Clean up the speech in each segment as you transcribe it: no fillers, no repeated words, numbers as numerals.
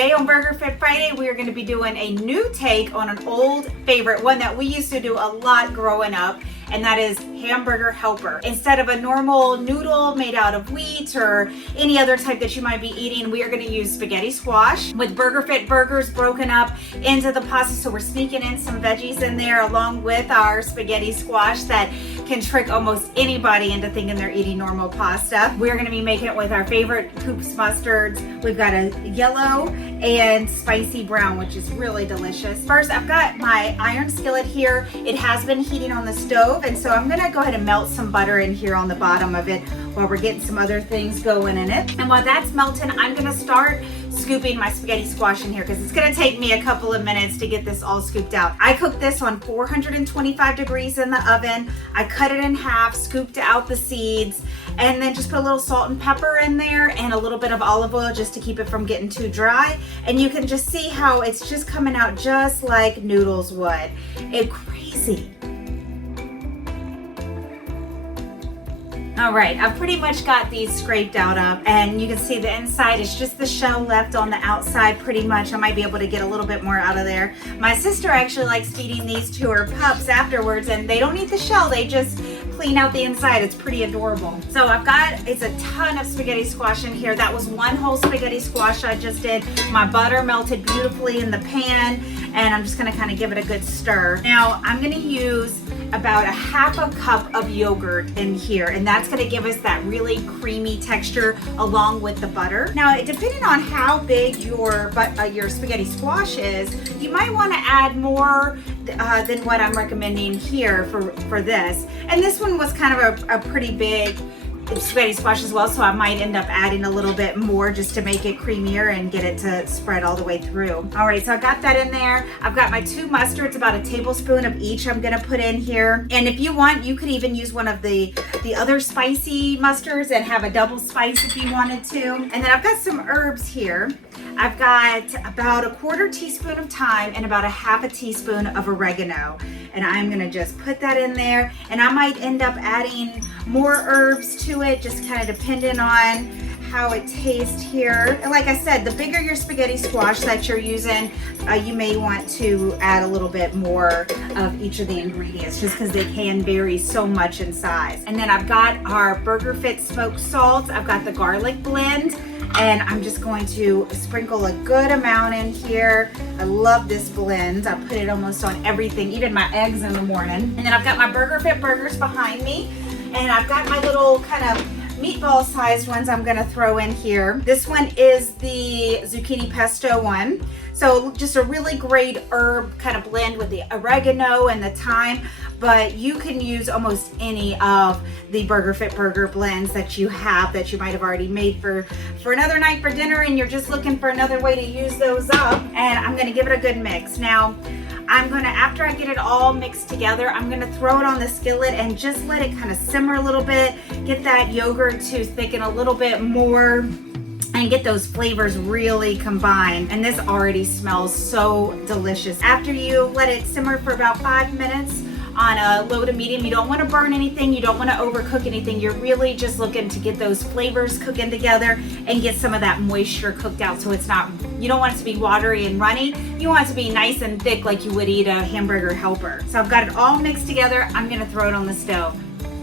Today on BurgerFit Friday, we are going to be doing a new take on an old favorite, one that we used to do a lot growing up, and that is hamburger helper. Instead of a normal noodle made out of wheat or any other type that you might be eating, we are going to use spaghetti squash with BurgerFit burgers broken up into the pasta. So we're sneaking in some veggies in there along with our spaghetti squash that can trick almost anybody into thinking they're eating normal pasta. We're going to be making it with our favorite Coop's mustards. We've got a yellow and spicy brown, which is really delicious. First, I've got my iron skillet here. It has been heating on the stove, and so I'm gonna go ahead and melt some butter in here on the bottom of it while we're getting some other things going in it. And while that's melting, I'm gonna start scooping my spaghetti squash in here because it's gonna take me a couple of minutes to get this all scooped out. I cooked this on 425 degrees in the oven. I cut it in half, scooped out the seeds, and then just put a little salt and pepper in there and a little bit of olive oil just to keep it from getting too dry. And you can just see how it's just coming out just like Noodles would. It's crazy. All right, I've pretty much got these scraped out of, and you can see the inside is just the shell left on the outside pretty much. I might be able to get a little bit more out of there. My sister actually likes feeding these to her pups afterwards, and they don't eat the shell, they just clean out the inside. It's pretty adorable. So it's a ton of spaghetti squash in here. That was one whole spaghetti squash I just did. My butter melted beautifully in the pan, and I'm just gonna kind of give it a good stir. Now, I'm gonna use about a half a cup of yogurt in here, and that's gonna give us that really creamy texture along with the butter. Now, depending on how big your spaghetti squash is, you might wanna add more than what I'm recommending here for this. And this one was kind of a pretty big spaghetti squash as well, so I might end up adding a little bit more just to make it creamier and get it to spread all the way through. All right, so I got that in there. I've got my two mustards, about a tablespoon of each I'm gonna put in here. And if you want, you could even use one of the other spicy mustards and have a double spice if you wanted to. And then I've got some herbs here. I've got about a quarter teaspoon of thyme and about a half a teaspoon of oregano. And I'm gonna just put that in there, and I might end up adding more herbs to it, just kind of depending on how it tastes here. And like I said, the bigger your spaghetti squash that you're using, you may want to add a little bit more of each of the ingredients just because they can vary so much in size. And then I've got our BurgerFit smoked salt. I've got the garlic blend, and I'm just going to sprinkle a good amount in here. I love this blend. I put it almost on everything, even my eggs in the morning. And then I've got my BurgerFit burgers behind me, and I've got my little kind of meatball sized ones I'm gonna throw in here. This one is the zucchini pesto one. So just a really great herb kind of blend with the oregano and the thyme, but you can use almost any of the BurgerFit burger blends that you have that you might have already made for another night for dinner, and you're just looking for another way to use those up. And I'm gonna give it a good mix. Now, after I get it all mixed together, I'm gonna throw it on the skillet and just let it kind of simmer a little bit, get that yogurt to thicken a little bit more, and get those flavors really combined. And this already smells so delicious. After you let it simmer for about 5 minutes on a low to medium, you don't want to burn anything, you don't want to overcook anything. You're really just looking to get those flavors cooking together and get some of that moisture cooked out, so you don't want it to be watery and runny. You want it to be nice and thick like you would eat a hamburger helper. So I've got it all mixed together. I'm gonna throw it on the stove.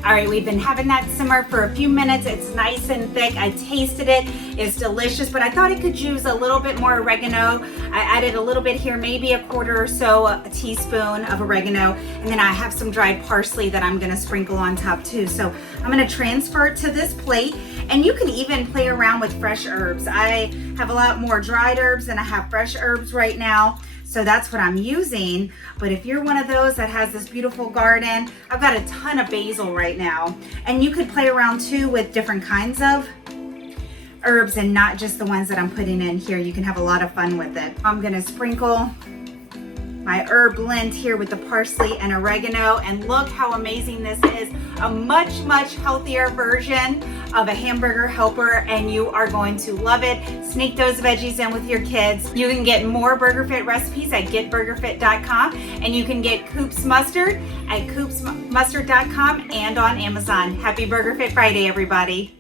All right, we've been having that simmer for a few minutes. It's nice and thick. I tasted it. It's delicious, but I thought it could use a little bit more oregano. I added a little bit here, maybe a quarter or so, a teaspoon of oregano, and then I have some dried parsley that I'm gonna sprinkle on top too. So I'm gonna transfer it to this plate, and you can even play around with fresh herbs. I have a lot more dried herbs than I have fresh herbs right now, so that's what I'm using. But if you're one of those that has this beautiful garden, I've got a ton of basil right now. And you could play around too with different kinds of herbs and not just the ones that I'm putting in here. You can have a lot of fun with it. I'm gonna sprinkle my herb blend here with the parsley and oregano, and look how amazing this is. A much, much healthier version of a hamburger helper, and you are going to love it. Sneak those veggies in with your kids. You can get more BurgerFit recipes at getburgerfit.com, and you can get Coop's mustard at coopsmustard.com and on Amazon. Happy BurgerFit Friday, everybody.